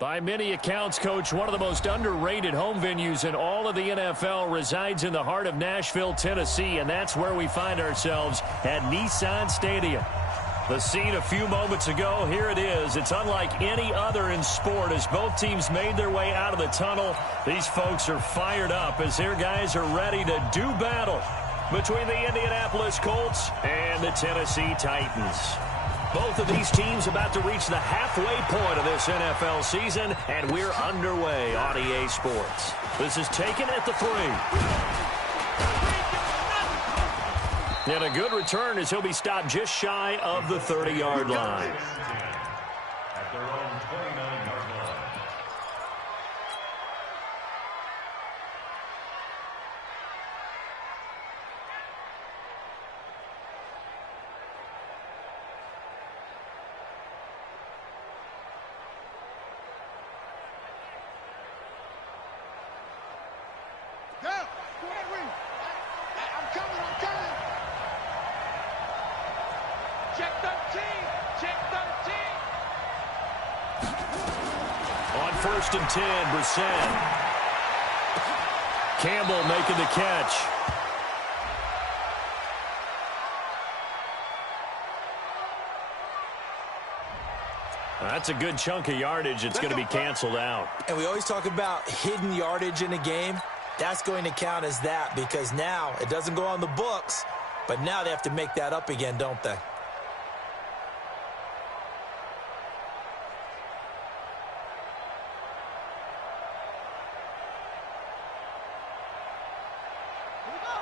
By many accounts, Coach, one of the most underrated home venues in all of the NFL resides in the heart of Nashville, Tennessee, and that's where we find ourselves at Nissan Stadium. The scene a few moments ago, here it is. It's unlike any other in sport as both teams made their way out of the tunnel. These folks are fired up as their guys are ready to do battle between the Indianapolis Colts and the Tennessee Titans. Both of these teams about to reach the halfway point of this NFL season, and we're underway on EA Sports. This is taken at the 3. And a good return as he'll be stopped just shy of the 30-yard line. At their own 29-yard line. Check 13. Check 13. On 1st and 10, Brissett. Campbell making the catch. That's a good chunk of yardage. It's going to be canceled out. And we always talk about hidden yardage in a game. That's going to count as that because now it doesn't go on the books, but now they have to make that up again, don't they?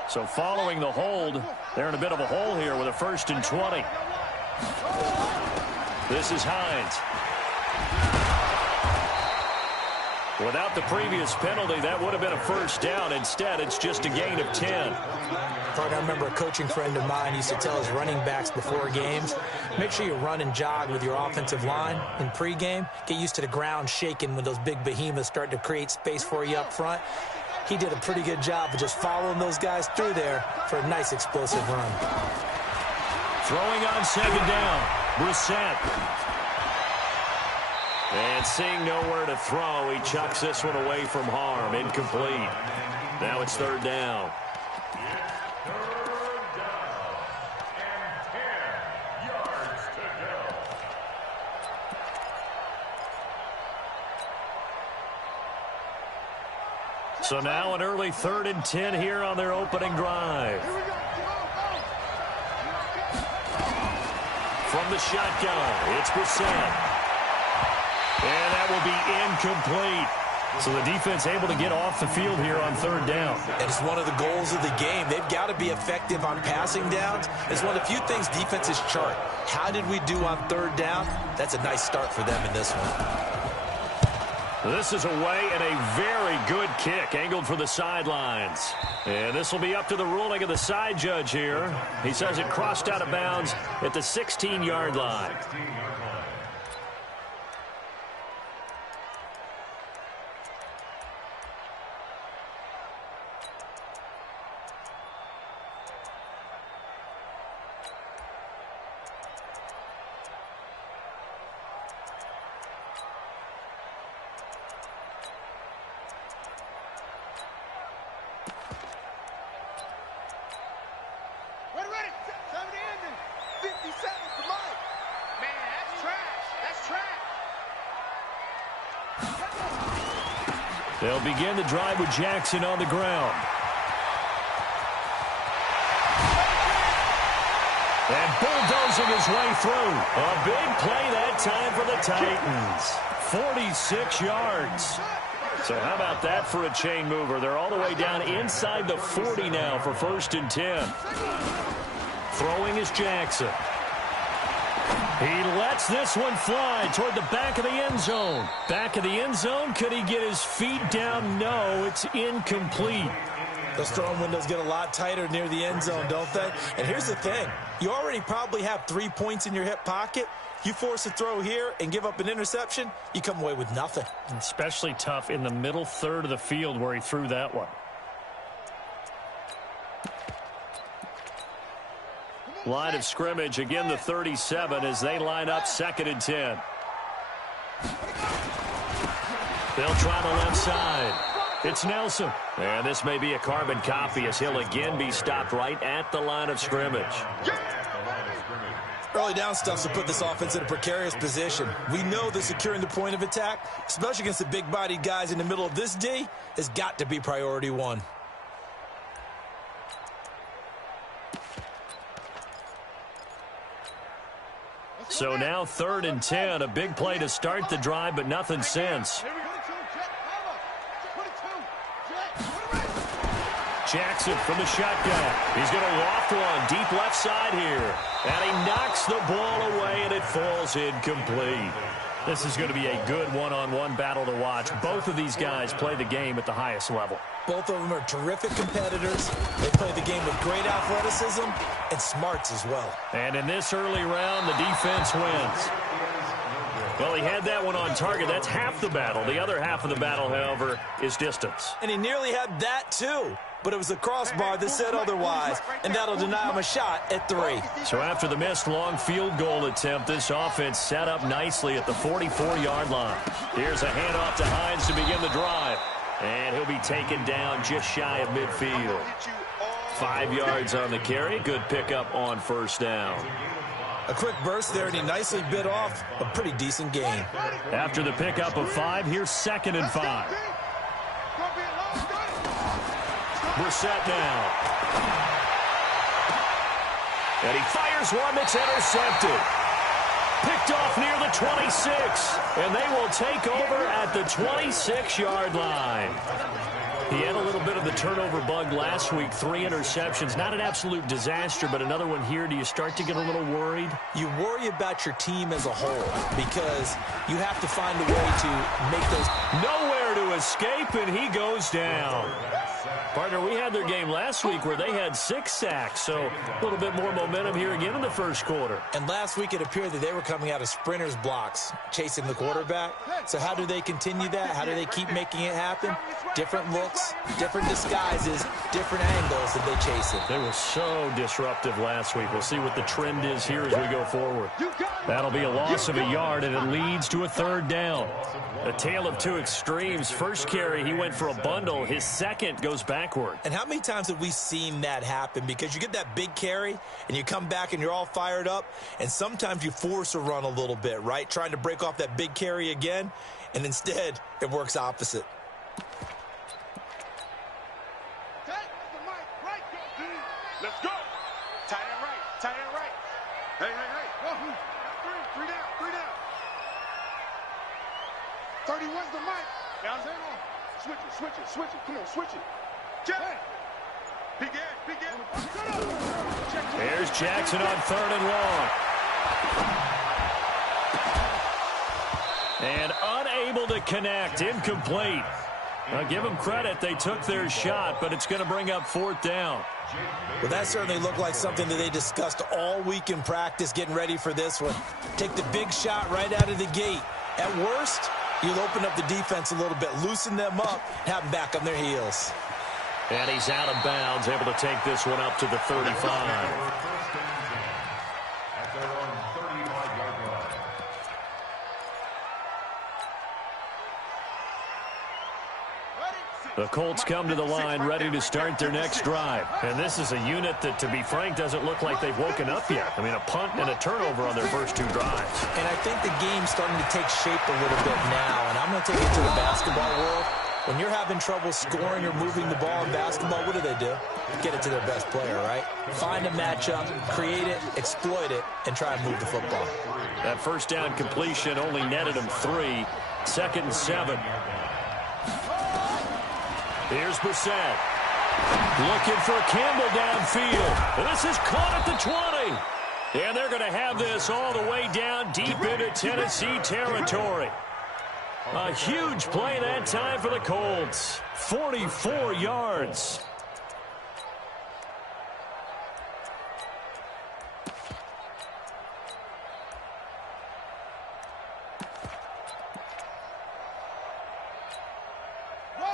So following the hold, they're in a bit of a hole here with a 1st and 20. This is Hines. Without the previous penalty, that would have been a 1st down. Instead, it's just a gain of 10. I remember a coaching friend of mine used to tell his running backs before games, make sure you run and jog with your offensive line in pregame. Get used to the ground shaking when those big behemoths start to create space for you up front. He did a pretty good job of just following those guys through there for a nice explosive run. Throwing on 2nd down, Brissett. And seeing nowhere to throw, he chucks this one away from harm. Incomplete. Now it's 3rd down. So now an early 3rd and 10 here on their opening drive. From the shotgun, it's Brissett. And that will be incomplete. So the defense able to get off the field here on 3rd down. And it's one of the goals of the game. They've got to be effective on passing downs. It's one of the few things defenses chart. How did we do on 3rd down? That's a nice start for them in this one. This is away and a very good kick angled for the sidelines. And this will be up to the ruling of the side judge here. He says it crossed out of bounds at the 16-yard line. They'll begin the drive with Jackson on the ground. And bulldozing his way through. A big play that time for the Titans. 46 yards. So how about that for a chain mover? They're all the way down inside the 40 now for 1st and 10. Throwing is Jackson. He lets this one fly toward the back of the end zone. Back of the end zone. Could he get his feet down? No, it's incomplete. Those throwing windows get a lot tighter near the end zone, don't they? And here's the thing. You already probably have 3 points in your hip pocket. You force a throw here and give up an interception, you come away with nothing. Especially tough in the middle 3rd of the field where he threw that one. Line of scrimmage, again the 37 as they line up 2nd and 10. They'll try the left side. It's Nelson. And this may be a carbon copy as he'll again be stopped right at the line of scrimmage. Early down stuff to put this offense in a precarious position. We know that securing the point of attack, especially against the big-bodied guys in the middle of this D, has got to be priority one. So now 3rd and 10, a big play to start the drive, but nothing since. Jackson from the shotgun. He's going to loft one deep left side here. And he knocks the ball away, and it falls incomplete. This is going to be a good one-on-one battle to watch. Both of these guys play the game at the highest level. Both of them are terrific competitors. They play the game with great athleticism and smarts as well. And in this early round, the defense wins. Well, he had that one on target. That's half the battle. The other half of the battle, however, is distance. And he nearly had that, too. But it was the crossbar that said otherwise, and that'll deny him a shot at 3. So after the missed long field goal attempt, this offense set up nicely at the 44-yard line. Here's a handoff to Hines to begin the drive. And he'll be taken down just shy of midfield. 5 yards on the carry. Good pickup on first down. A quick burst there, and he nicely bit off a pretty decent gain. After the pickup of 5, here's 2nd and 5. Brissett now. And he fires one that's intercepted. Picked off near the 26. And they will take over at the 26-yard line. He had a little bit of the turnover bug last week. 3 interceptions. Not an absolute disaster, but another one here. Do you start to get a little worried? You worry about your team as a whole because you have to find a way to make those. Nowhere to escape, and he goes down. Partner, we had their game last week where they had 6 sacks, so a little bit more momentum here again in the first quarter. And last week it appeared that they were coming out of sprinters blocks, chasing the quarterback. So how do they continue that? How do they keep making it happen? Different looks, different disguises, different angles that they chase it. They were so disruptive last week. We'll see what the trend is here as we go forward. That'll be a loss of a yard, and it leads to a 3rd down. A tale of 2 extremes. First carry, he went for a bundle. His second goes backward. And how many times have we seen that happen? Because you get that big carry, and you come back, and you're all fired up, and sometimes you force a run a little bit, right? Trying to break off that big carry again, and instead it works opposite. Let's go. Tight end right. Tight end right. Hey. Three down. 31's the mic. Now switch it. Come on, switch it. Check. Big Ed. There's Jackson on 3rd and long. And unable to connect. Incomplete. Now, give them credit. They took their shot, but it's going to bring up 4th down. Well, that certainly looked like something that they discussed all week in practice, getting ready for this one. Take the big shot right out of the gate. At worst, you'll open up the defense a little bit, loosen them up, have them back on their heels. And he's out of bounds, able to take this one up to the 35. The Colts come to the line ready to start their next drive. And this is a unit that, to be frank, doesn't look like they've woken up yet. I mean, a punt and a turnover on their first 2 drives. And I think the game's starting to take shape a little bit now. And I'm going to take it to the basketball world. When you're having trouble scoring or moving the ball in basketball, what do? Get it to their best player, right? Find a matchup, create it, exploit it, and try and move the football. That first down completion only netted him 3. 2nd and 7. Here's Brissett. Looking for Campbell downfield. And this is caught at the 20. And they're going to have this all the way down deep into Tennessee territory. A huge play that time for the Colts. 44 yards.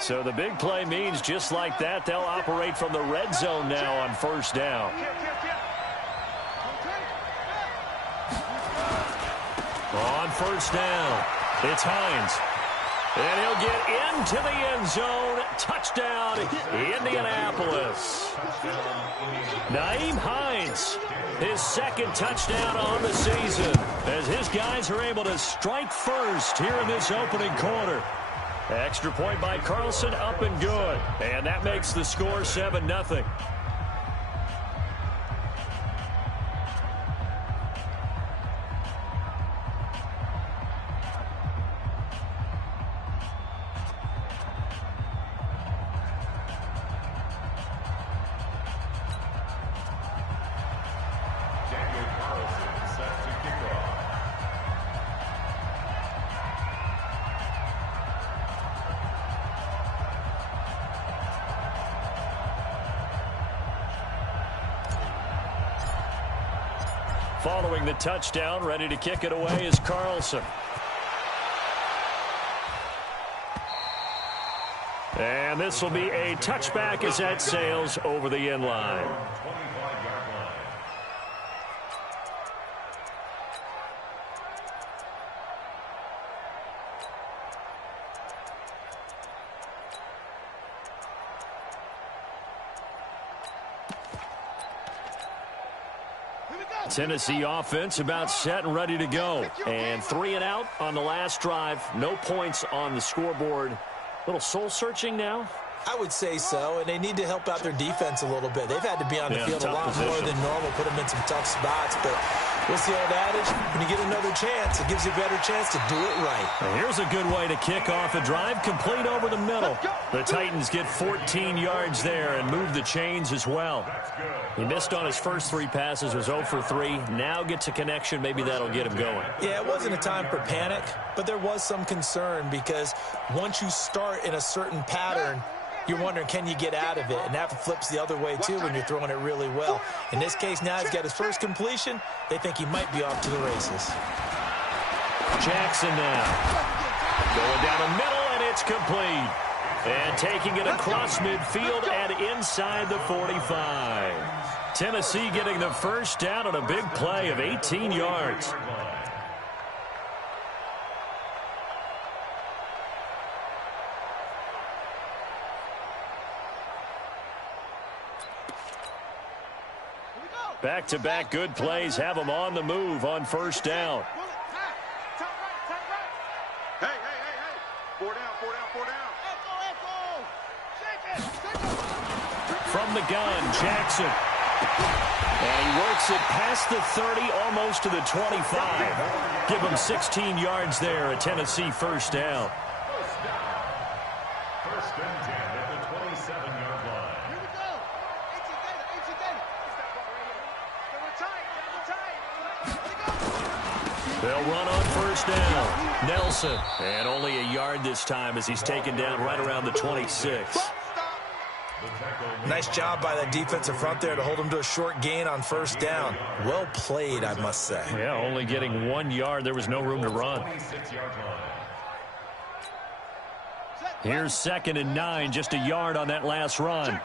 So the big play means just like that, they'll operate from the red zone now on first down. On first down, it's Hines. And he'll get into the end zone. Touchdown, Indianapolis. Nyheim Hines, his second touchdown on the season, as his guys are able to strike first here in this opening quarter. Extra point by Carlson, up and good. And that makes the score 7-0. Following the touchdown, ready to kick it away is Carlson. And this will be a touchback as that sails over the end line. Tennessee offense about set and ready to go. And 3 and out on the last drive. No points on the scoreboard. Little soul-searching now? I would say so, and they need to help out their defense a little bit. They've had to be on the field a lot more than normal, put them in some tough spots. But what's the old adage? When you get another chance, it gives you a better chance to do it right. And here's a good way to kick off a drive, complete over the middle. The Titans get 14 yards there and move the chains as well. He missed on his first 3 passes, was 0 for 3. Now gets a connection. Maybe that'll get him going. Yeah, it wasn't a time for panic, but there was some concern because once you start in a certain pattern, you're wondering, can you get out of it? And that flips the other way, too, when you're throwing it really well. In this case, now he's got his first completion. They think he might be off to the races. Jackson now. Going down the middle, and it's complete. And taking it across midfield and inside the 45. Tennessee getting the first down on a big play of 18 yards. Back-to-back good plays have them on the move on first down. Hey. 4 down. From the gun, Jackson. And he works it past the 30, almost to the 25. Give him 16 yards there, a Tennessee first down. First and 10 at the 27-yard line. Here we go. They'll run on first down. Nelson. And only a yard this time as he's taken down right around the 26. Nice job by that defensive front there to hold him to a short gain on first down. Well played, I must say. Yeah, only getting 1 yard. There was no room to run. Here's 2nd and 9, just a yard on that last run.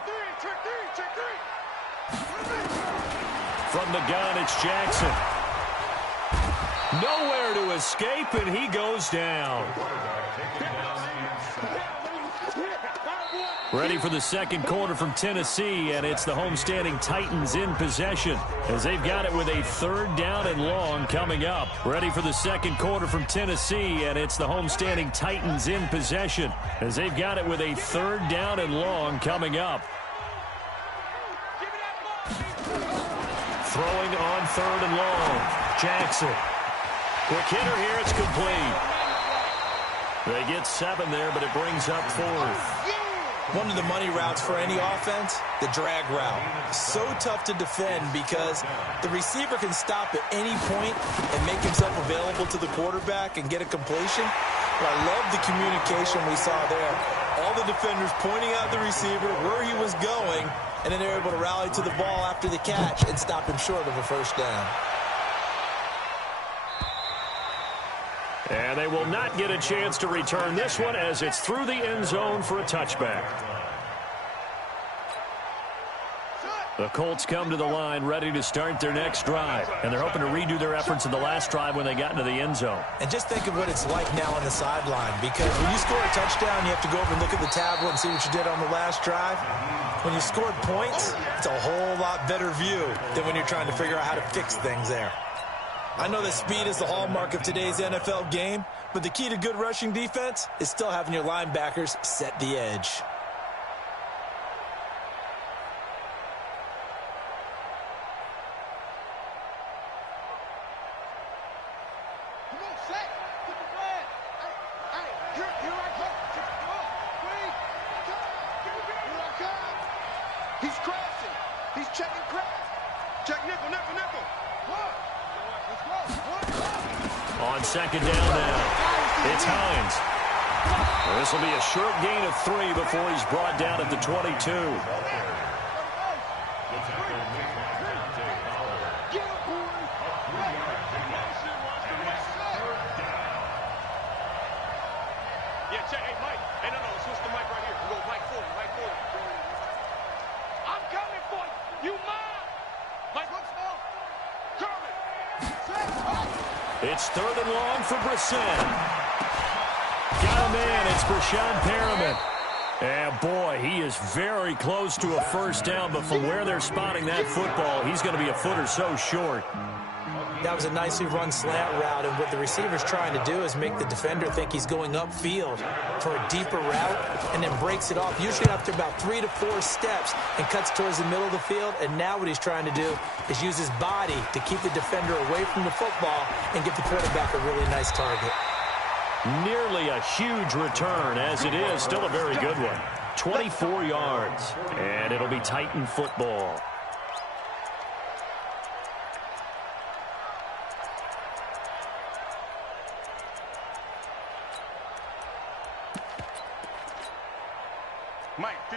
From the gun, it's Jackson. Nowhere to escape, and he goes down. Ready for the second quarter from Tennessee, and it's the homestanding Titans in possession as they've got it with a 3rd down and long coming up. Ready for the second quarter from Tennessee, and it's the homestanding Titans in possession as they've got it with a 3rd down and long coming up. Throwing on 3rd and long. Jackson. Quick hitter here, it's complete. They get 7 there, but it brings up 4th. One of the money routes for any offense, the drag route. So tough to defend because the receiver can stop at any point and make himself available to the quarterback and get a completion. But I love the communication we saw there. All the defenders pointing out the receiver, where he was going, and then they're able to rally to the ball after the catch and stop him short of a first down. And they will not get a chance to return this one as it's through the end zone for a touchback. The Colts come to the line ready to start their next drive, and they're hoping to redo their efforts in the last drive when they got into the end zone. And just think of what it's like now on the sideline, because when you score a touchdown, you have to go over and look at the tablet and see what you did on the last drive. When you scored points, it's a whole lot better view than when you're trying to figure out how to fix things there. I know that speed is the hallmark of today's NFL game, but the key to good rushing defense is still having your linebackers set the edge. He's crashing. He's checking crash. Check nickel, nickel, nickel. On second down now, it's Hines. This will be a short gain of 3 before he's brought down at the 22. Yeah, check. Hey, Mike. Hey, no, switch the mic right here. Go Mike forward, Mike forward. I'm coming for you. You mine. Mike, look small. Coming. It's 3rd and long for Brissett. Got a man. It's Brashad Perriman. And, boy, he is very close to a first down, but from where they're spotting that football, he's going to be a foot or so short. That was a nicely run slant route, and what the receiver's trying to do is make the defender think he's going upfield for a deeper route and then breaks it off, usually after about 3 to 4 steps, and cuts towards the middle of the field. And now what he's trying to do is use his body to keep the defender away from the football and give the quarterback a really nice target. Nearly a huge return, as it is. Still a very good one. 24 yards, and it'll be Titan football.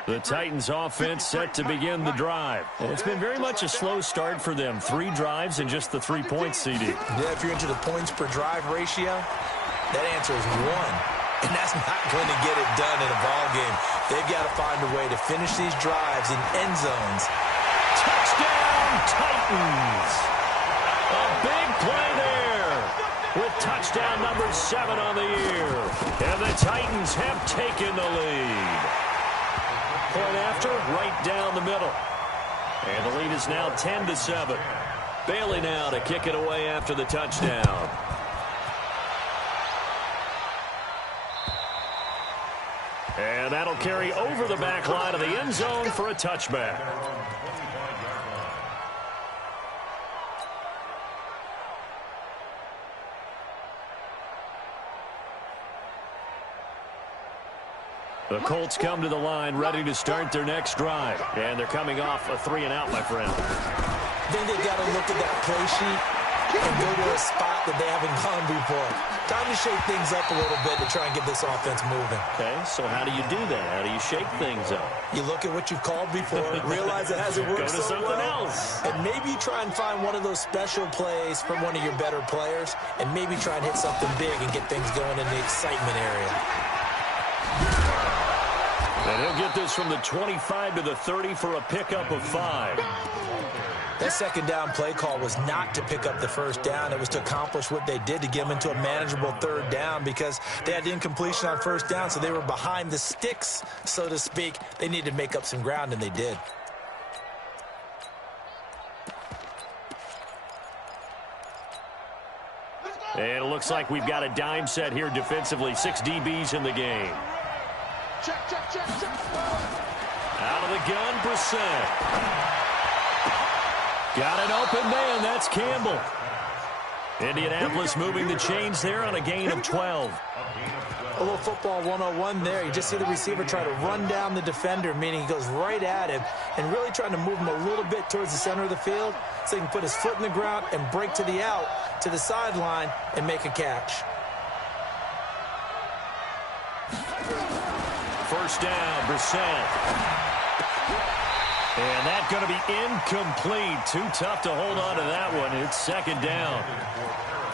The Titans offense set to begin the drive. It's been very much a slow start for them. 3 drives and just the 3 points, CD. Yeah, if you're into the points per drive ratio, that answer is 1. And that's not going to get it done in a ball game. They've got to find a way to finish these drives in end zones. Touchdown, Titans! A big play there with touchdown number 7 on the year. And the Titans have taken the lead. Point after, right down the middle. And the lead is now 10-7. Bailey now to kick it away after the touchdown. And that'll carry over the back line of the end zone for a touchback. The Colts come to the line ready to start their next drive. And they're coming off a 3-and-out, my friend. Then they've got to look at that play sheet and go to a spot that they haven't gone before. Time to shake things up a little bit to try and get this offense moving. Okay, so how do you do that? How do you shake things up? You look at what you've called before, realize it hasn't worked Go to so something well, else. and maybe try and find one of those special plays from one of your better players, and maybe try and hit something big and get things going in the excitement area. And he'll get this from the 25 to the 30 for a pickup of 5. That second down play call was not to pick up the first down. It was to accomplish what they did to get them into a manageable 3rd down because they had incompletion on first down, so they were behind the sticks, so to speak. They needed to make up some ground, and they did. And it looks like we've got a dime set here defensively. 6 DBs in the game. Check. Out of the gun, Brissett. Got an open man. That's Campbell. Indianapolis moving the chains there on a gain of 12. A little football 101 there. You just see the receiver try to run down the defender, meaning he goes right at him and really trying to move him a little bit towards the center of the field so he can put his foot in the ground and break to the out, to the sideline, and make a catch. First down, Brissett. And that's going to be incomplete. Too tough to hold on to that one. It's second down.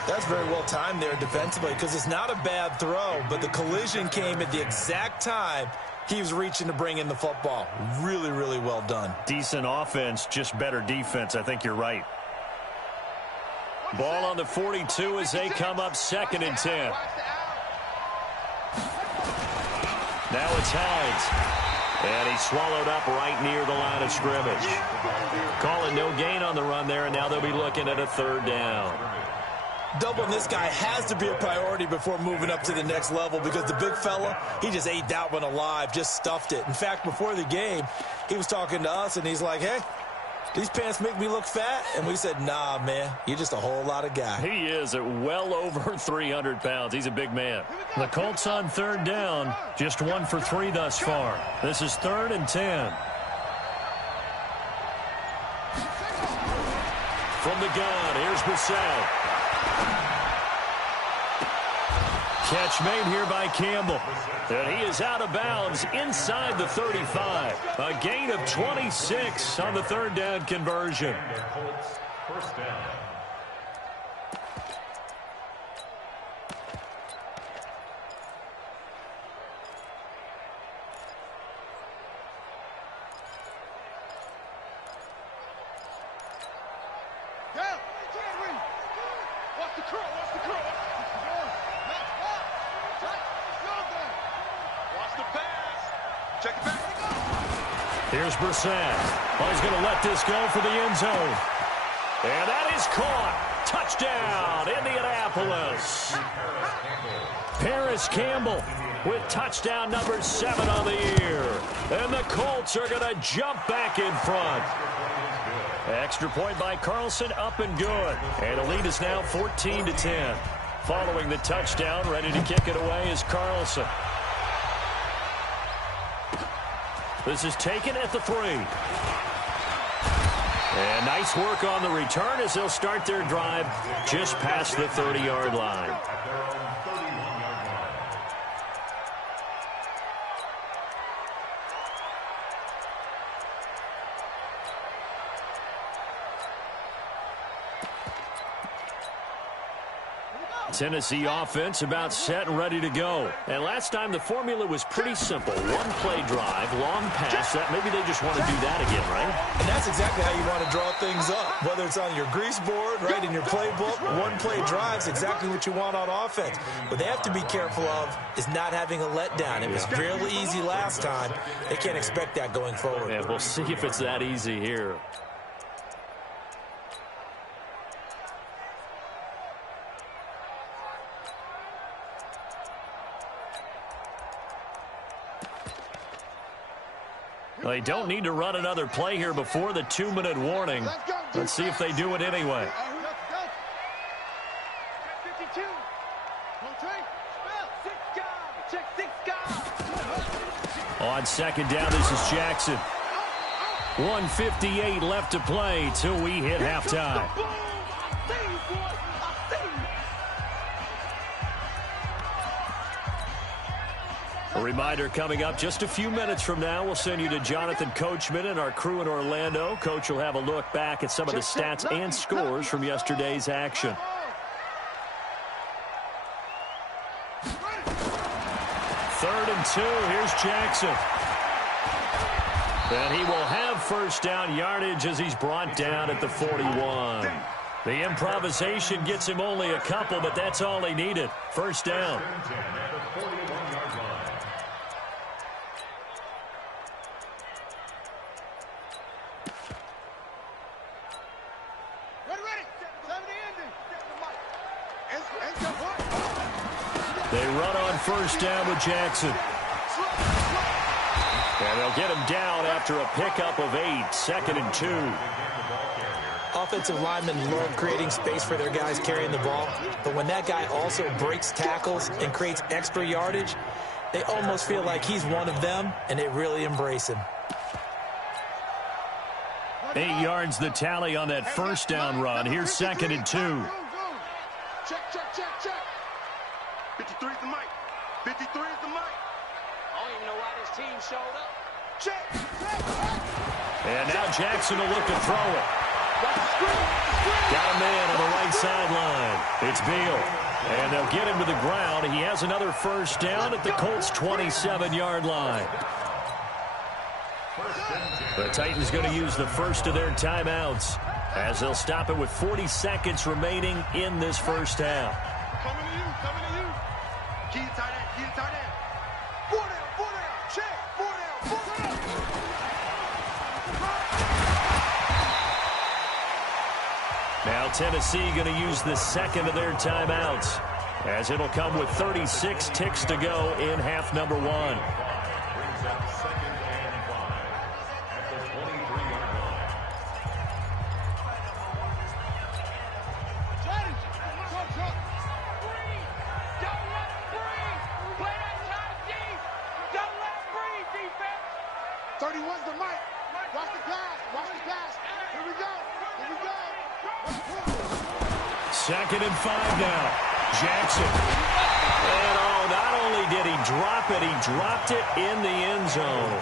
That's very well timed there defensively because it's not a bad throw, but the collision came at the exact time He was reaching to bring in the football. Really, really well done. Decent offense, just better defense. I think you're right. Ball on the 42 as they come up 2nd and 10. Now it's Hines. And he's swallowed up right near the line of scrimmage. Calling no gain on the run there, and now they'll be looking at a 3rd down. Doubling this guy has to be a priority before moving up to the next level because the big fella, he just ate that one alive, just stuffed it. In fact, before the game, he was talking to us, and he's like, hey, these pants make me look fat? And we said, nah, man, you're just a whole lot of guy. He is at well over 300 pounds. He's a big man. The Colts on 3rd down, just 1 for 3 thus far. This is 3rd and 10. From the gun, here's Brissett. Catch made here by Campbell. And he is out of bounds inside the 35. A gain of 26 on the 3rd down conversion. First down. Here's Brissett. Oh, he's going to let this go for the end zone. And that is caught. Touchdown, Indianapolis. Paris Campbell with touchdown number 7 on the year. And the Colts are going to jump back in front. Extra point by Carlson, up and good. And the lead is now 14-10. Following the touchdown, ready to kick it away is Carlson. This is taken at the 3. And nice work on the return as they'll start their drive just past the 30-yard line. Tennessee offense about set and ready to go. And last time the formula was pretty simple. 1-play drive, long pass. Maybe they just want to do that again, right? And that's exactly how you want to draw things up. Whether it's on your grease board, right, in your playbook, 1-play drive is exactly what you want on offense. What they have to be careful of is not having a letdown. It was real easy last time. They can't expect that going forward. Yeah, we'll see if it's that easy here. They don't need to run another play here before the 2-minute warning. Let's see if they do it anyway. On 2nd down, this is Jackson. 1:58 left to play till we hit halftime. A reminder coming up just a few minutes from now, we'll send you to Jonathan Coachman and our crew in Orlando. Coach will have a look back at some of the stats and scores from yesterday's action. Third and 2, here's Jackson. And he will have 1st down yardage as he's brought down at the 41. The improvisation gets him only a couple, but that's all he needed. 1st down. They run on 1st down with Jackson. And they'll get him down after a pickup of 8, 2nd and 2. Offensive linemen love creating space for their guys carrying the ball, but when that guy also breaks tackles and creates extra yardage, they almost feel like he's one of them, and they really embrace him. 8 yards the tally on that 1st down run. Here's 2nd and 2. Check. 53 is the mic. 53 is the mic. I don't even know why this team showed up. Check. And now Jackson will look to throw it. Got a man on the right sideline. It's Beal. And they'll get him to the ground. He has another 1st down at the Colts' 27-yard line. The Titans going to use the first of their timeouts as they'll stop it with 40 seconds remaining in this first half. Coming to you, coming to you. Key to tight end, key to tight end. 4 down, check, 4 down, 4 down. Now Tennessee going to use the second of their timeouts as it'll come with 36 ticks to go in half number 1. Brings up 2nd and 5 at the 23-yard line. Don't let him breathe. Play that top deep. Don't let him breathe, defense. 31's the mic. Watch the pass. Watch the pass. Here we go. Here we go. 2nd and 5 now. Jackson. And oh, not only did he drop it, he dropped it in the end zone.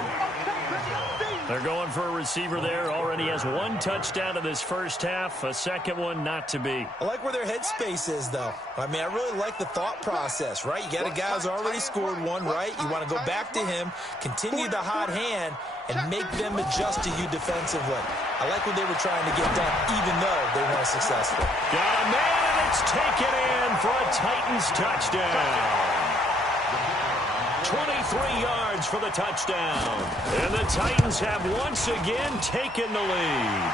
They're going for a receiver there. Already has 1 touchdown in this first half. A second one not to be. I like where their headspace is, though. I mean, I really like the thought process, right? You got a guy who's already scored 1, right? You want to go back to him, continue the hot hand, and make them adjust to you defensively. I like what they were trying to get done, even though they weren't successful. Got a man, and it's taken in for a Titans touchdown. 23 yards for the touchdown. And the Titans have once again taken the lead.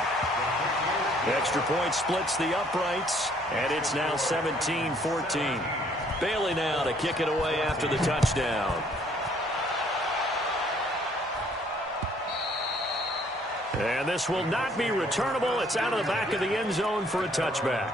Extra point splits the uprights, and it's now 17-14. Bailey now to kick it away after the touchdown. And this will not be returnable. It's out of the back of the end zone for a touchback.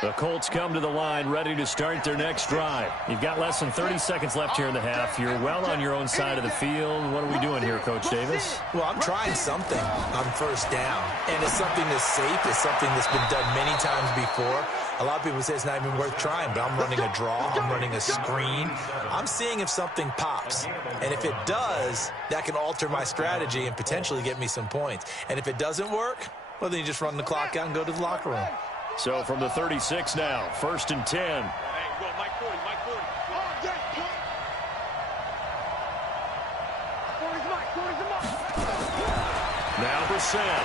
The Colts come to the line ready to start their next drive. You've got less than 30 seconds left here in the half. You're well on your own side of the field. What are we doing here, Coach Davis? Well, I'm trying something on first down, and it's something that's safe. It's something that's been done many times before. A lot of people say it's not even worth trying, but I'm running a draw. I'm running a screen. I'm seeing if something pops, and if it does, that can alter my strategy and potentially get me some points. And if it doesn't work, well, then you just run the clock out and go to the locker room. So from the 36 now, 1st and 10. Hey, go, Mike 40, Mike 40. Now Brissett.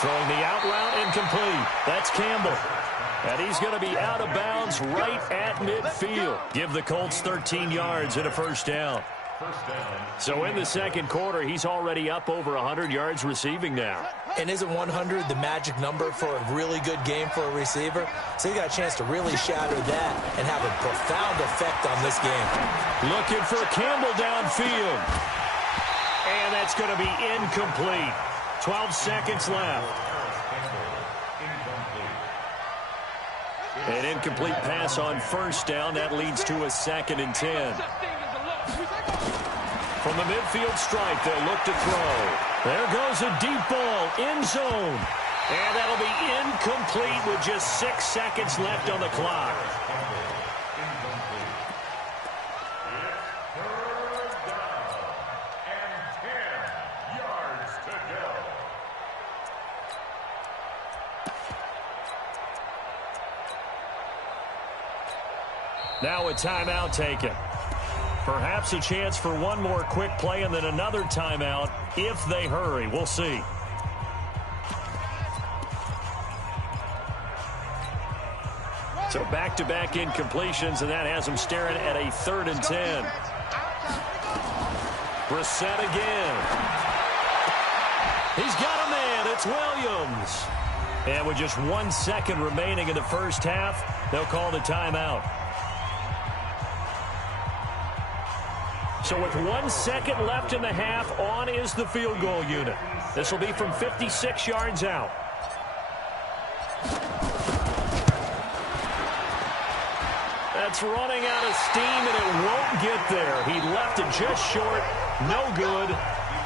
Throwing the out route incomplete. That's Campbell. And he's going to be out of bounds right at midfield. Give the Colts 13 yards and a first down. So in the second quarter, he's already up over 100 yards receiving now. And isn't 100 the magic number for a really good game for a receiver? So you got a chance to really shatter that and have a profound effect on this game. Looking for Campbell downfield. And that's going to be incomplete. 12 seconds left. An incomplete pass on first down. That leads to a 2nd and 10. From the midfield stripe, they'll look to throw. There goes a deep ball, end zone. And that'll be incomplete with just 6 seconds left on the clock. Now a timeout taken. Perhaps a chance for one more quick play and then another timeout if they hurry. We'll see. So back-to-back incompletions, and that has them staring at a 3rd and 10. Brissett again. He's got a man. It's Williams. And with just 1 second remaining in the first half, they'll call the timeout. So with 1 second left in the half, on is the field goal unit. This will be from 56 yards out. That's running out of steam, and it won't get there. He left it just short. No good.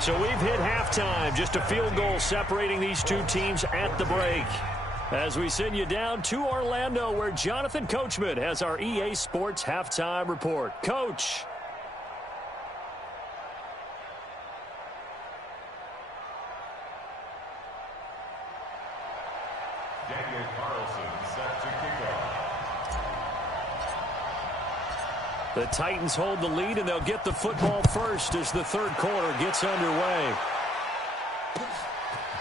So we've hit halftime. Just a field goal separating these two teams at the break. As we send you down to Orlando, where Jonathan Coachman has our EA Sports halftime report. Coach. Daniel The Titans hold the lead, and they'll get the football first as the third quarter gets underway.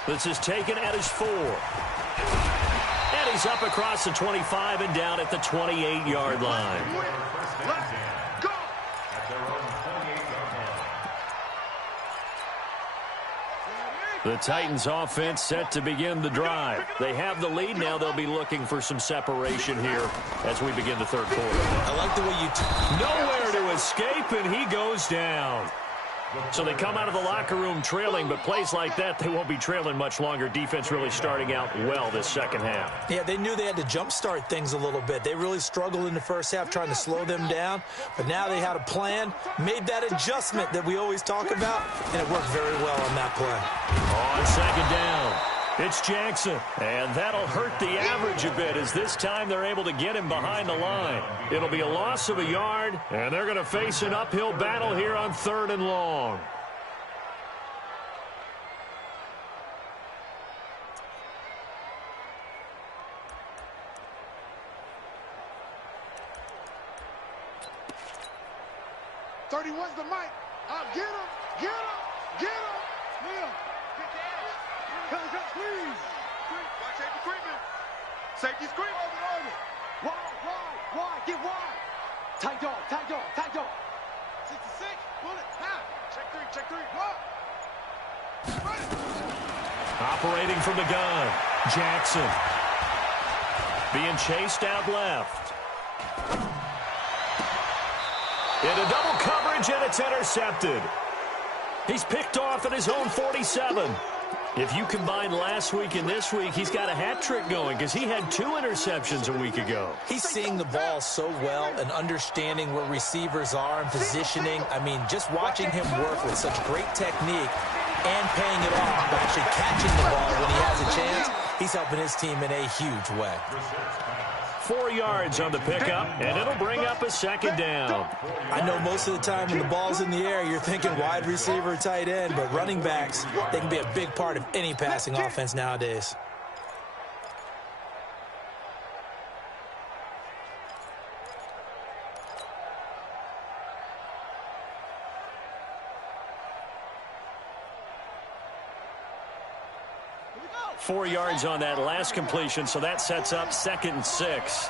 This is taken at his 4. And he's up across the 25 and down at the 28-yard line. The Titans offense set to begin the drive. They have the lead. Now they'll be looking for some separation here as we begin the third quarter. I like the way you... Nowhere to escape, and he goes down. So they come out of the locker room trailing, but plays like that, they won't be trailing much longer. Defense really starting out well this second half. Yeah, they knew they had to jumpstart things a little bit. They really struggled in the first half trying to slow them down, but now they had a plan, made that adjustment that we always talk about, and it worked very well on that play. On second down, it's Jackson, and that'll hurt the average a bit as this time they're able to get him behind the line. It'll be a loss of a yard, and they're going to face an uphill battle here on 3rd and long. What's the mic? Get him! Get him! Get him! Neil! Get the edge! Come, squeeze! Watch safety screaming! Safety scream! Over! Wide! Get wide! Tight dog! 66! Pull it! Half! Check 3! Go! Operating from the gun, Jackson. Being chased out left. Into double coverage, and it's intercepted. He's picked off at his own 47. If you combine last week and this week, he's got a hat trick going because he had 2 interceptions a week ago. He's seeing the ball so well and understanding where receivers are and positioning. I mean, just watching him work with such great technique and paying it off by actually catching the ball when he has a chance, he's helping his team in a huge way. 4 yards on the pickup, and it'll bring up a second down. I know most of the time when the ball's in the air, you're thinking wide receiver, tight end, but running backs, they can be a big part of any passing offense nowadays. Go. 4 yards on that last completion, so that sets up 2nd and 6.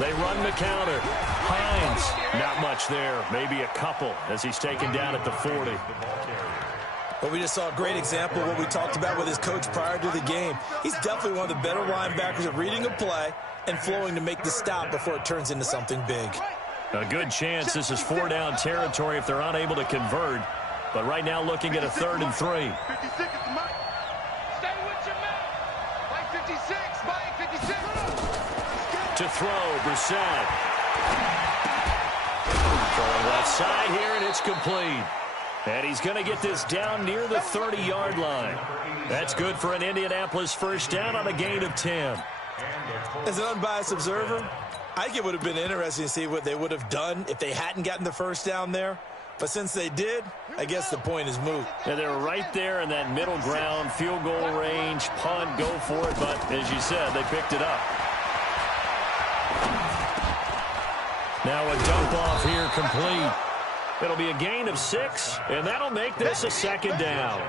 They run the counter. Hines, not much there, maybe a couple as he's taken down at the 40. Well, we just saw a great example of what we talked about with his coach prior to the game. He's definitely one of the better linebackers at reading a play and flowing to make the stop before it turns into something big. A good chance this is 4-down territory if they're unable to convert. But right now looking at a 3rd and 3. 56 is the mark. Stay with your man. Mike 56. Mike 56. To throw, Brissett. Throwing left side here, and it's complete. And he's going to get this down near the 30-yard line. That's good for an Indianapolis first down on a gain of 10. As an unbiased observer, I think it would have been interesting to see what they would have done if they hadn't gotten the first down there. But since they did, I guess the point is moot. And they're right there in that middle ground, field goal range, punt, go for it. But as you said, they picked it up. Now a dump off here complete. It'll be a gain of 6, and that'll make this a 2nd down.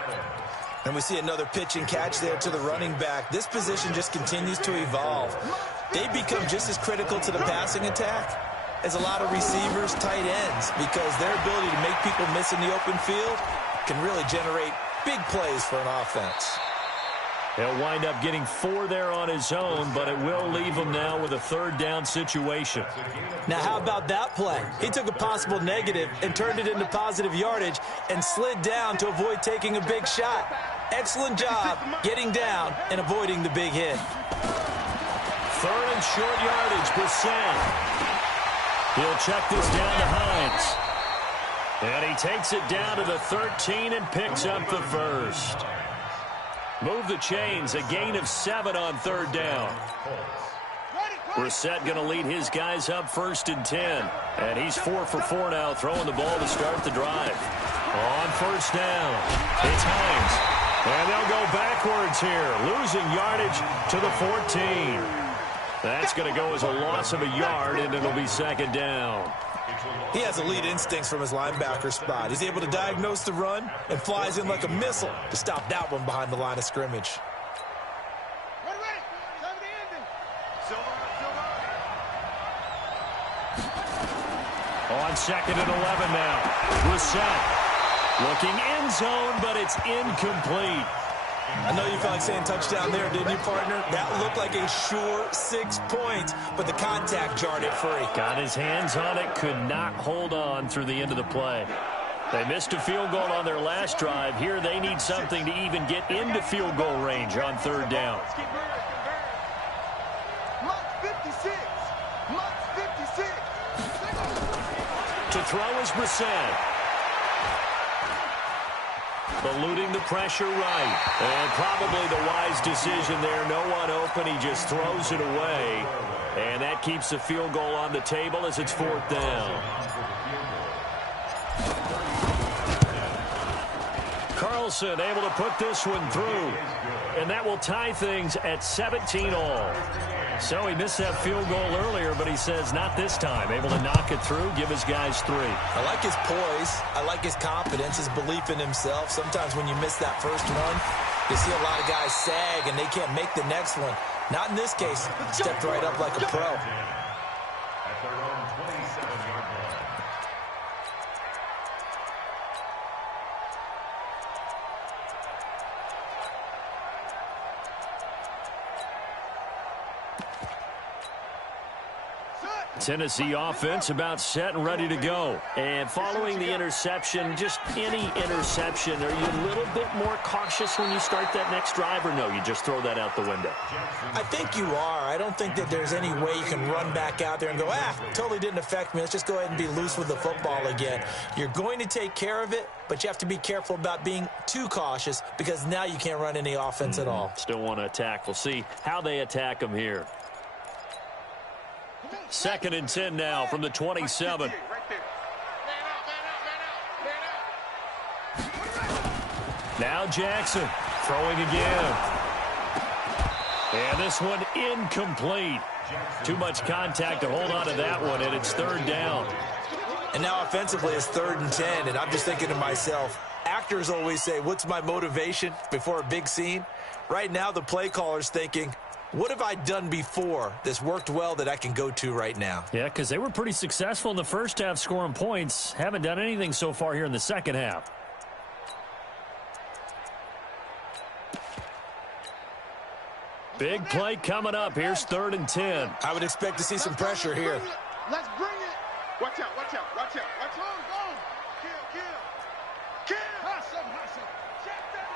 And we see another pitch and catch there to the running back. This position just continues to evolve. They become just as critical to the passing attack as a lot of receivers, tight ends, because their ability to make people miss in the open field can really generate big plays for an offense. He'll wind up getting 4 there on his own, but it will leave him now with a 3rd down situation. Now, how about that play? He took a possible negative and turned it into positive yardage and slid down to avoid taking a big shot. Excellent job getting down and avoiding the big hit. 3rd and short yardage, Brissett. He'll check this down to Hines. And he takes it down to the 13 and picks up the first. Move the chains, a gain of 7 on 3rd down. Brissett going to lead his guys up 1st and 10. And he's 4 for 4 now, throwing the ball to start the drive. On 1st down, it's Hines. And they'll go backwards here, losing yardage to the 14. That's going to go as a loss of a yard, and it'll be second down. He has elite instincts from his linebacker spot. He's able to diagnose the run and flies in like a missile to stop that one behind the line of scrimmage. On second and 11 now. Brissett looking end zone, but it's incomplete. I know you felt like saying touchdown there, didn't you, partner? That looked like a sure 6 points, but the contact jarred it free. Got his hands on it, could not hold on through the end of the play. They missed a field goal on their last drive. Here they need something to even get into field goal range on third down. To throw is Brissett. Eluding the pressure right. And probably the wise decision there. No one open. He just throws it away. And that keeps the field goal on the table as it's fourth down. Carlson able to put this one through. And that will tie things at 17-all. So he missed that field goal earlier, but he says not this time. Able to knock it through, give his guys 3. I like his poise. I like his confidence, his belief in himself. Sometimes when you miss that first one, you see a lot of guys sag and they can't make the next one. Not in this case. Stepped right up like a pro. At their own 27-yard line. Tennessee offense about set and ready to go. And following the interception, just any interception, are you a little bit more cautious when you start that next drive, or no, you just throw that out the window? I think you are. I don't think that there's any way you can run back out there and go, totally didn't affect me. Let's just go ahead and be loose with the football again. You're going to take care of it, but you have to be careful about being too cautious because now you can't run any offense at all. Still want to attack. We'll see how they attack them here. Second and 10 now from the 27. Now Jackson throwing again. And this one incomplete. Too much contact to hold on to that one, and it's third down. And now offensively it's 3rd and 10, and I'm just thinking to myself, actors always say, what's my motivation before a big scene? Right now the play caller's thinking, what have I done before that's worked well that I can go to right now? Yeah, because they were pretty successful in the first half scoring points. Haven't done anything so far here in the second half. Big play coming up. Here's 3rd and 10. I would expect to see some pressure here. Let's bring it. Watch out, watch out, watch out, watch out. Go. Kill. Hustle. Check that.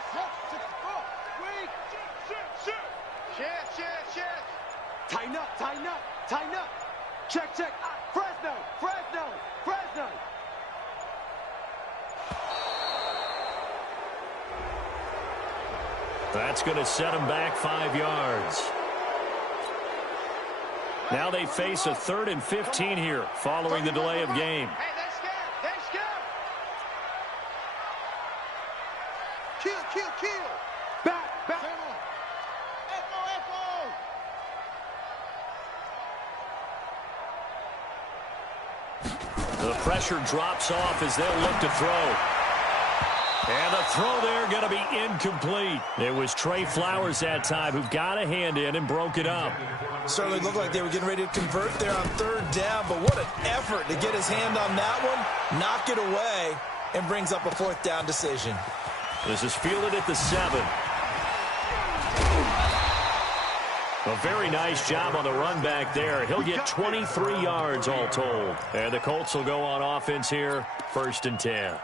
Shit. Tighten up. Check. Fresno. That's going to set them back 5 yards. Now they face a 3rd and 15 here following the delay of game. Hey, they're scared. Kill. Back. Echo. The pressure drops off as they'll look to throw. And the throw there going to be incomplete. It was Trey Flowers that time who got a hand in and broke it up. Certainly looked like they were getting ready to convert there on 3rd down, but what an effort to get his hand on that one, knock it away, and brings up a 4th down decision. This is fielded at the 7. A very nice job on the run back there. He'll get 23 yards all told. And the Colts will go on offense here, 1st and 10.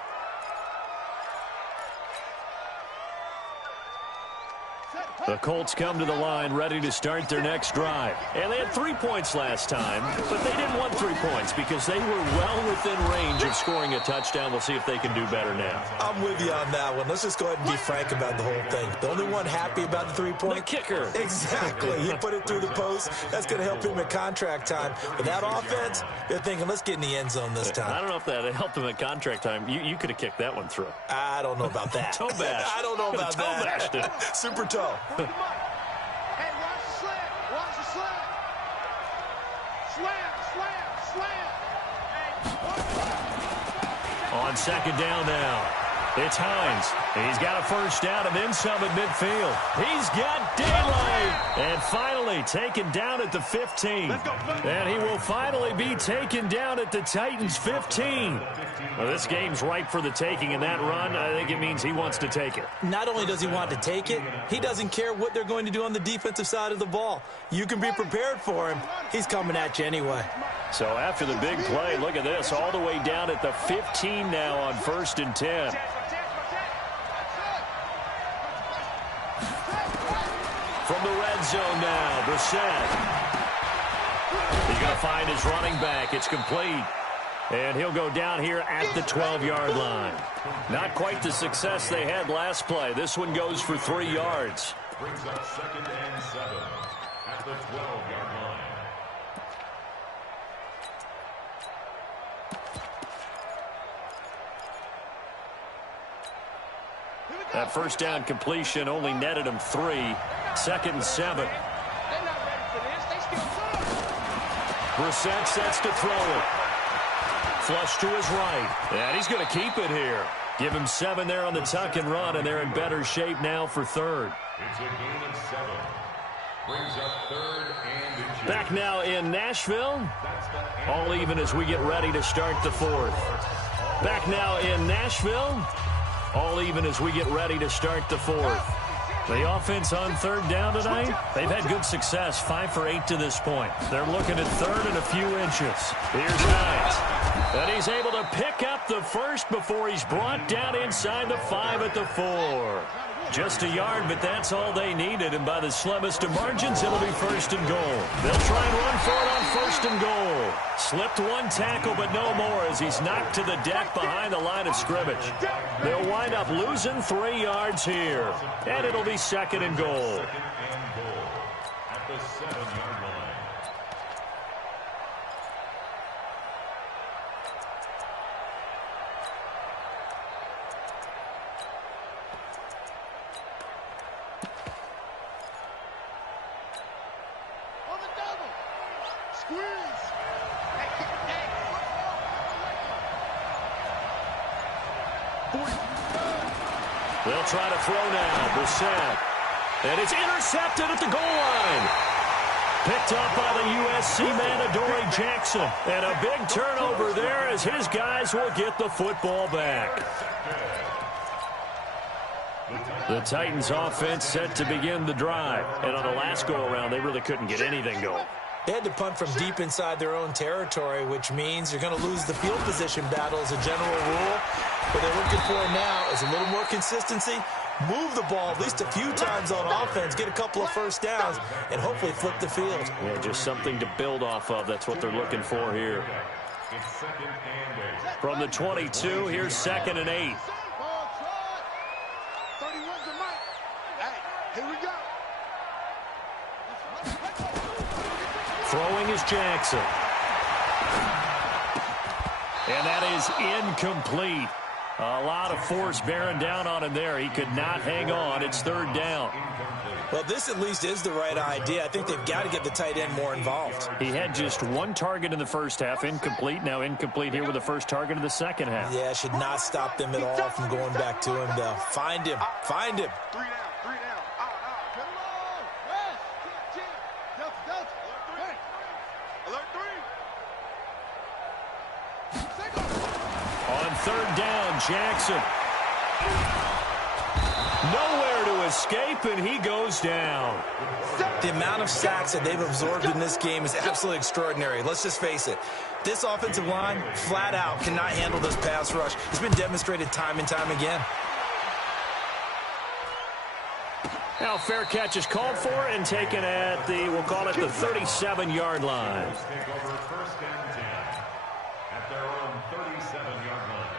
The Colts come to the line ready to start their next drive. And they had 3 points last time, but they didn't want 3 points because they were well within range of scoring a touchdown. We'll see if they can do better now. I'm with you on that one. Let's just go ahead and be frank about the whole thing. The only one happy about the three-point? The kicker. Exactly. He put it through the post. That's going to help him at contract time. But that offense, they're thinking, let's get in the end zone this time. I don't know if that helped him at contract time. You could have kicked that one through. I don't know about that. Toe bash. I don't know about that. Toe bashed it. Super toe. Hey, watch the slant. Watch the slant. Slam, slam, slam. On second down now, it's Hines. He's got a first down and then some at midfield. He's got daylight. And finally taken down at the 15. And he will finally be taken down at the Titans' 15. Well, this game's ripe for the taking, and that run, I think it means he wants to take it. Not only does he want to take it, he doesn't care what they're going to do on the defensive side of the ball. You can be prepared for him. He's coming at you anyway. So after the big play, look at this, all the way down at the 15 now on 1st and 10. From the red zone now, Brissett. He's going to find his running back. It's complete. And he'll go down here at the 12-yard line. Not quite the success they had last play. This one goes for 3 yards. Brings up 2nd and 7 at the 12-yard line. That first down completion only netted him 3. 2nd and 7. They're not ready for this. They still suck. Brissett sets to throw it. Flush to his right. And he's going to keep it here. Give him 7 there on the tuck and run, and they're in better shape now for 3rd. It's a gain of 7. Brings up 3rd and inches. Back now in Nashville. All even as we get ready to start the 4th. Back now in Nashville. All even as we get ready to start the 4th. The offense on 3rd down tonight, they've had good success, 5 for 8 to this point. They're looking at 3rd and a few inches. Here's Hines. And he's able to pick up the first before he's brought down inside the 5 at the 4. Just a yard, but that's all they needed. And by the slimmest of margins, it'll be 1st and goal. They'll try and run for it on 1st and goal. Slipped one tackle, but no more as he's knocked to the deck behind the line of scrimmage. They'll wind up losing 3 yards here. And it'll be 2nd and goal. 2nd and goal at the 7-yard line. On the double. Squeeze. They'll try to throw now. Brissett. And it's intercepted at the goal line. Picked up by the USC man, Adoree Jackson. And a big turnover there as his guys will get the football back. The Titans offense set to begin the drive. And on the last go-around, they really couldn't get anything going. They had to punt from deep inside their own territory, which means you're going to lose the field position battle as a general rule. What they're looking for now is a little more consistency, move the ball at least a few times on offense, get a couple of first downs, and hopefully flip the field. Yeah, just something to build off of. That's what they're looking for here. It's 2nd and 8. From the 22, here's 2nd and 8. Ball trot. 31's the mic. Hey, here we go. Throwing is Jackson. And that is incomplete. A lot of force bearing down on him there. He could not hang on. It's 3rd down. Well, this at least is the right idea. I think they've got to get the tight end more involved. He had just 1 target in the first half, incomplete. Now incomplete here with the first target of the second half. Yeah, should not stop them at all from going back to him, though. Find him. Find him. 3 down. 3 down. Out. Get along. Rest. Delta. Hey. Alert 3. On 3rd down, Jackson. Nowhere to escape, and he goes down. The amount of sacks that they've absorbed in this game is absolutely extraordinary. Let's just face it. This offensive line, flat out, cannot handle this pass rush. It's been demonstrated time and time again. Now fair catch is called for and taken at the, we'll call it the 37-yard line. Take over 1st and 10 at their own 37-yard line.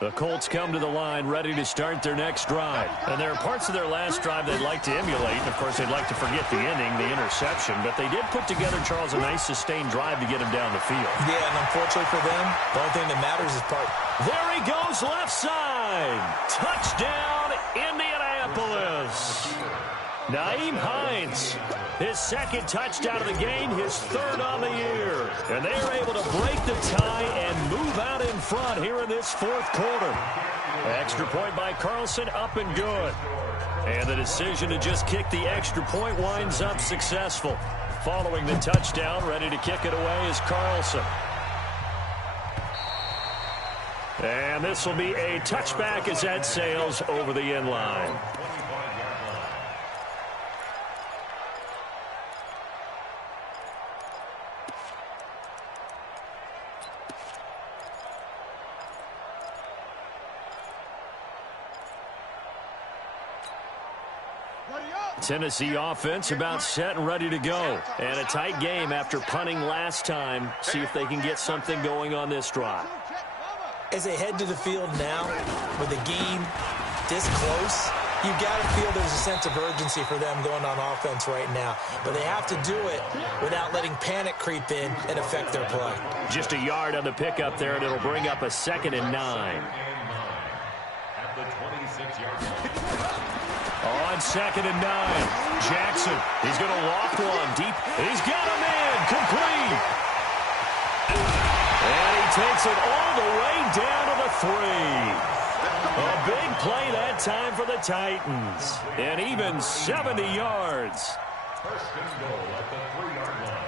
The Colts come to the line ready to start their next drive. And there are parts of their last drive they'd like to emulate. Of course, they'd like to forget the ending, the interception. But they did put together, Charles, a nice sustained drive to get him down the field. Yeah, and unfortunately for them, the only thing that matters is part. There he goes, left side. Touchdown, Indianapolis. Naeem Hines, his second touchdown of the game, his third on the year. And they are able to break the tie and move out in front here in this fourth quarter. Extra point by Carlson, up and good. And the decision to just kick the extra point winds up successful. Following the touchdown, ready to kick it away is Carlson. And this will be a touchback as that sails over the end line. Tennessee offense about set and ready to go. And a tight game after punting last time. See if they can get something going on this drive. As they head to the field now, with the game this close, you've got to feel there's a sense of urgency for them going on offense right now. But they have to do it without letting panic creep in and affect their play. Just a yard on the pickup there, and it'll bring up a 2nd and 9. At the 26-yard line. On 2nd and 9, Jackson. He's going to loft one deep. He's got him in. Complete. And he takes it all the way down to the 3. A big play that time for the Titans. And even 70 yards. First and goal at the 3-yard line.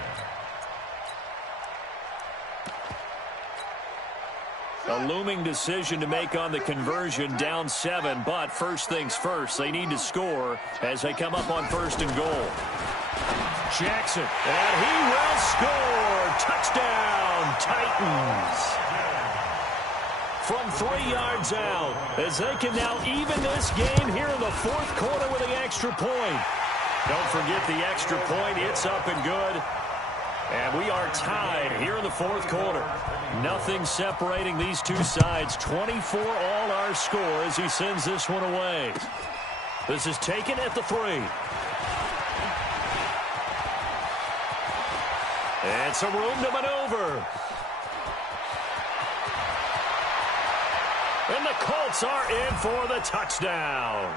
A looming decision to make on the conversion, down 7, but first things first, they need to score as they come up on 1st and goal. Jackson, and he will score. Touchdown, Titans. From 3 yards out, as they can now even this game here in the fourth quarter with the extra point. Don't forget the extra point, it's up and good. And we are tied here in the fourth quarter. Nothing separating these two sides. 24 all our score as he sends this one away. This is taken at the 3. And some room to maneuver. And the Colts are in for the touchdown.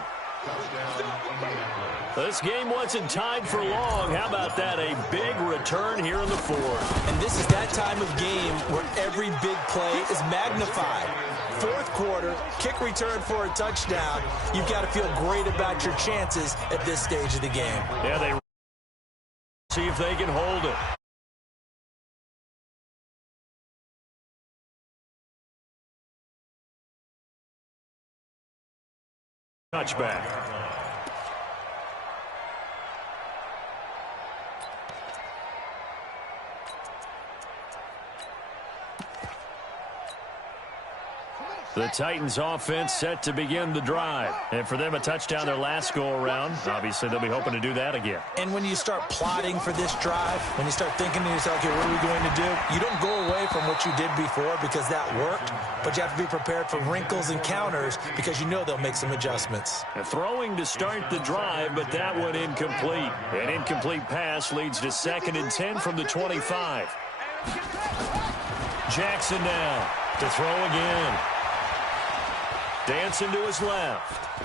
This game wasn't tied for long. How about that? A big return here in the fourth. And this is that time of game where every big play is magnified. Fourth quarter, kick return for a touchdown. You've got to feel great about your chances at this stage of the game. Yeah, they see if they can hold it. Touchback. The Titans offense set to begin the drive. And for them, a touchdown their last go-around. Obviously, they'll be hoping to do that again. And when you start plotting for this drive, when you start thinking to yourself, okay, what are we going to do? You don't go away from what you did before because that worked, but you have to be prepared for wrinkles and counters because you know they'll make some adjustments. Throwing to start the drive, but that one incomplete. An incomplete pass leads to 2nd and 10 from the 25. Jackson now to throw again. Dancing to his left.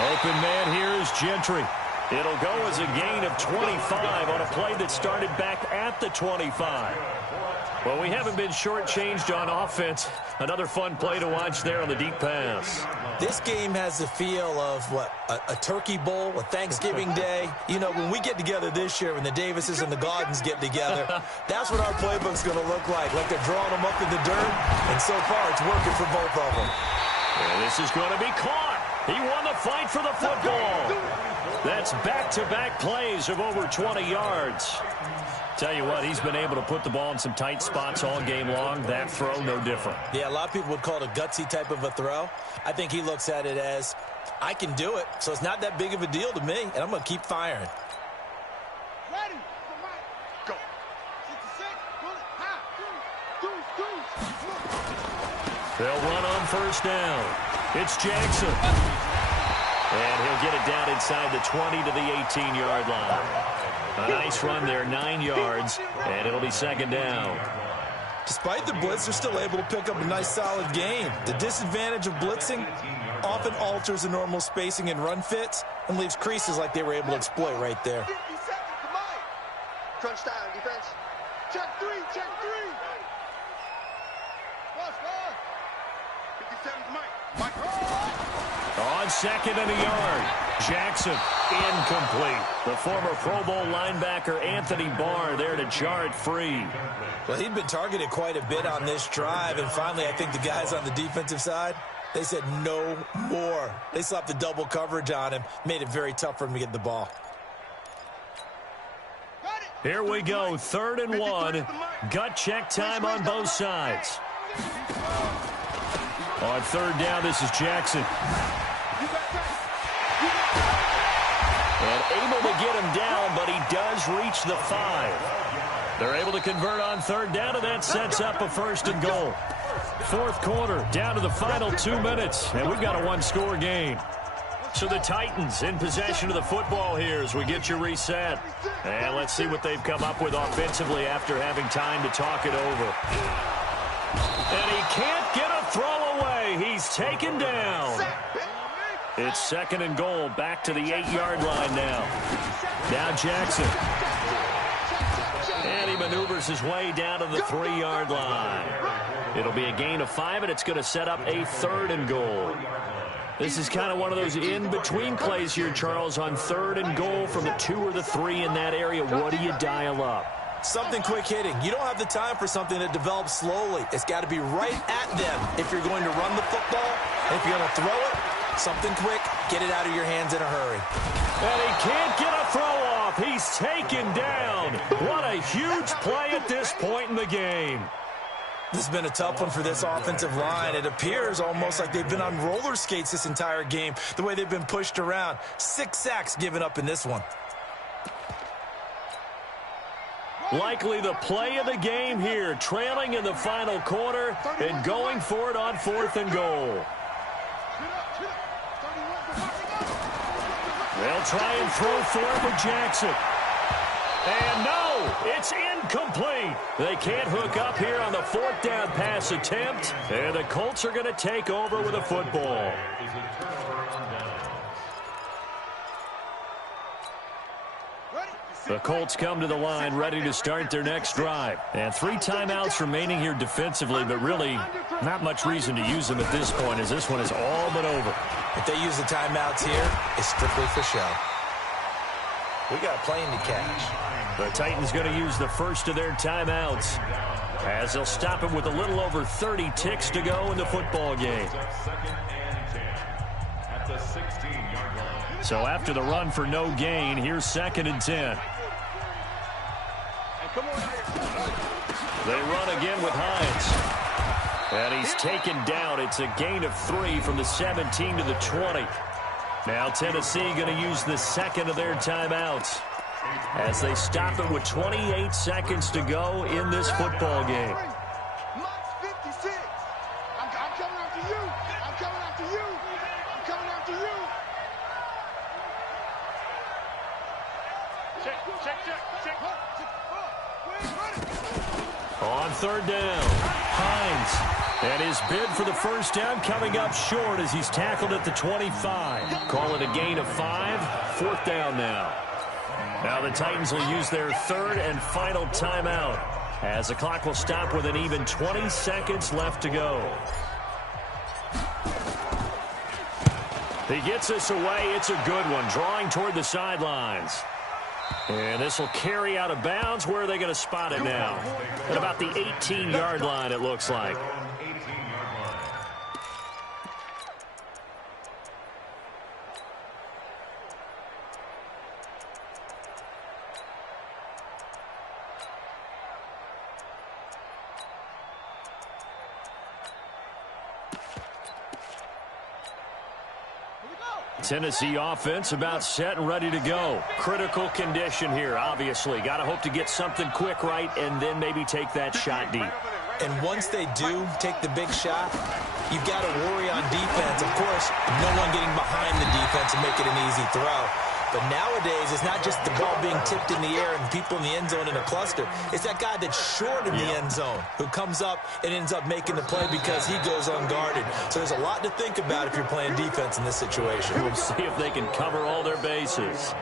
Open man here is Gentry. It'll go as a gain of 25 on a play that started back at the 25. Well, we haven't been shortchanged on offense. Another fun play to watch there on the deep pass. This game has the feel of, what, a turkey bowl, a Thanksgiving day. You know, when we get together this year, when the Davises and the Gardens get together, that's what our playbook's going to look like they're drawing them up in the dirt, and so far it's working for both of them. And this is going to be caught. He won the fight for the football. That's back-to-back plays of over 20 yards. Tell you what, he's been able to put the ball in some tight spots all game long. That throw, no different. Yeah, a lot of people would call it a gutsy type of a throw. I think he looks at it as, I can do it, so it's not that big of a deal to me, and I'm going to keep firing. Ready, go. 66, bullet, high, deuce, deuce, deuce. They'll run on first down. It's Jackson. And he'll get it down inside the 20 to the 18-yard line. A nice run there, 9 yards, and it'll be second down. Despite the blitz, they're still able to pick up a nice, solid gain. The disadvantage of blitzing often alters the normal spacing and run fits and leaves creases like they were able to exploit right there. 50 seconds to Mike. Crunch time, defense. Check three, check three. Watch, guard. 50 seconds, Mike. Mike. On second and a yard, Jackson incomplete. The former Pro Bowl linebacker Anthony Barr there to chart free. Well, he'd been targeted quite a bit on this drive, and finally I think the guys on the defensive side, they said no more. They slapped the double coverage on him, made it very tough for him to get the ball. Here we go, 3rd and 1. Gut check time on both sides. On 3rd down, this is Jackson. And able to get him down, but he does reach the 5. They're able to convert on 3rd down, and that sets up a 1st and goal. 4th quarter, down to the final 2 minutes, and we've got a one-score game. So the Titans in possession of the football here as we get you reset. And let's see what they've come up with offensively after having time to talk it over. And he can't get a throw away. He's taken down. It's 2nd and goal, back to the 8-yard line now. Now Jackson. And he maneuvers his way down to the 3-yard line. It'll be a gain of 5, and it's going to set up a 3rd and goal. This is kind of one of those in-between plays here, Charles, on 3rd and goal from the 2 or the 3 in that area. What do you dial up? Something quick hitting. You don't have the time for something that develops slowly. It's got to be right at them if you're going to run the football. And if you're going to throw it, something quick, get it out of your hands in a hurry. And he can't get a throw off. He's taken down. What a huge play at this point in the game. This has been a tough one for this offensive line. It appears almost like they've been on roller skates this entire game, the way they've been pushed around. 6 sacks given up in this one. Likely the play of the game here, trailing in the final quarter and going for it on 4th and goal. They'll try and throw for it with Jackson. And no, it's incomplete. They can't hook up here on the 4th down pass attempt. And the Colts are going to take over with a football. The Colts come to the line ready to start their next drive. And 3 timeouts remaining here defensively, but really not much reason to use them at this point as this one is all but over. If they use the timeouts here, it's strictly for show. We got a plane to catch. The Titans going to use the first of their timeouts as they'll stop it with a little over 30 ticks to go in the football game. So after the run for no gain, here's 2nd and 10. They run again with Hines. And he's taken down. It's a gain of 3 from the 17 to the 20. Now Tennessee going to use the 2nd of their timeouts as they stop it with 28 seconds to go in this football game. Mike's 56. I'm coming after you. I'm coming after you. I'm coming after you. Check. On 3rd down, Hines. And his bid for the first down coming up short as he's tackled at the 25. Call it a gain of 5. 4th down now. Now the Titans will use their 3rd and final timeout as the clock will stop with an even 20 seconds left to go. He gets this away. It's a good one, drawing toward the sidelines. And this will carry out of bounds. Where are they going to spot it now? At about the 18-yard line, it looks like. Tennessee offense about set and ready to go. Critical condition here, obviously. Got to hope to get something quick right and then maybe take that shot deep. And once they do take the big shot, you've got to worry on defense. Of course, no one getting behind the defense and make it an easy throw. But nowadays, it's not just the ball being tipped in the air and people in the end zone in a cluster. It's that guy that's short in the end zone who comes up and ends up making the play because he goes unguarded. So there's a lot to think about if you're playing defense in this situation. We'll see if they can cover all their bases.